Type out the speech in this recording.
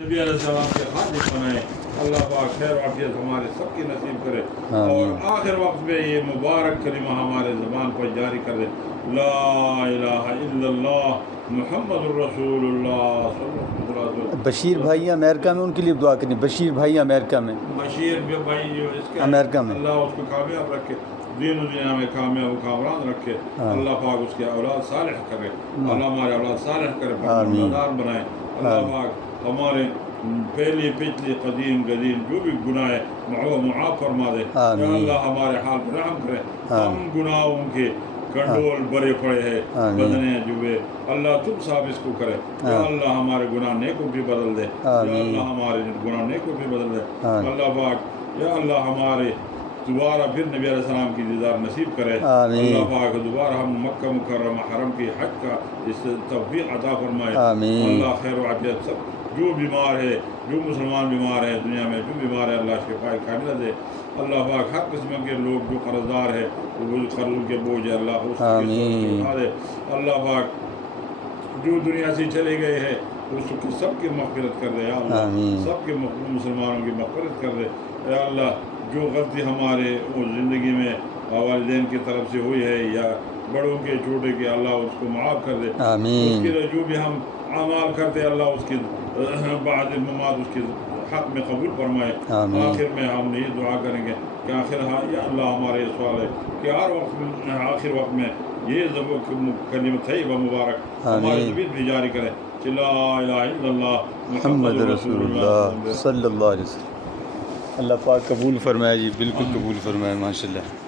نبی علیہ السلام کے خادم بنائے. اللہ پاک خیر و عافیت ہمارے سب کی نصیب کرے اور آخر وقت میں یہ مبارک کلمہ ہمارے زبان پر جاری کر دے. لا الہ الا اللہ محمد الرسول اللہ صلی اللہ علیہ وسلم. بشیر بھائی امریکہ میں، ان کے لیے دعا کریں. بشیر بھائی امریکہ میں، بشیر بھائی جو اس کے امریکہ میں، اللہ اس کو کامیاب رکھے، دین و دنیا میں کامیاب و کامران رکھے. اللہ پاک اس کے اولاد صالح کرے. اللہ ہمارے اولاد صالح کرے، پروردگار بنائے. اللہ پاک ہمارے پہلی پچھلی قدیم قدیم جو بھی گناہ ہے معاف فرما دے. یا اللہ ہمارے حال پر رحم کرے. ہم گناہوں کے کنڈول بھرے پڑے ہیں، بدنے جوے. اللہ تم صاحب اس کو کرے. یا اللہ ہمارے گناہ نیکوں بھی بدل دے. یا اللہ ہمارے گناہ نیکوں بھی بدل دے. اللہ پاک یا اللہ ہمارے دوبارہ پھر نبی علیہ السلام کی دیدار نصیب کرے. اللہ پاک دوبارہ ہم مکہ مکرمہ حرم کی حج کا اس توفیق عطا فرمائے. اللہ خیر و عافیت سب جو بیمار ہے، جو مسلمان بیمار ہے دنیا میں، جو بیمار ہے اللہ شفا کاملہ دے. اللہ پاک ہر قسم کے لوگ جو قرض دار ہے، وہ قرضوں کے بوجھ ہے، اللہ اس کے اٹھا دے. اللہ پاک جو دنیا سے چلے گئے ہیں اس کی سب کی مغفرت کر دے. یا اللہ سب کے مسلمانوں کی مغفرت کر دے. یا اللہ جو غلطی ہمارے زندگی میں والدین کی طرف سے ہوئی ہے یا بڑوں کے چھوٹے کے، اللہ اس کو معاف کر دے. اس کے لیے جو بھی ہم اعمال کرتے اللہ اس کی بعد ممات اس کے حق میں قبول فرمائے. آخر میں ہم یہ دعا کریں گے کہ آخر یا اللہ ہمارے یہ سوال ہے کہ ہر وقت میں آخر وقت میں یہ کلمہ طیبہ مبارک ہمارے زبان پہ جاری کرے. لا الہ الا اللہ محمد رسول اللہ صلی اللہ علیہ وسلم. اللہ پاک قبول فرمائے جی، بالکل قبول فرمائے. ماشاء اللہ.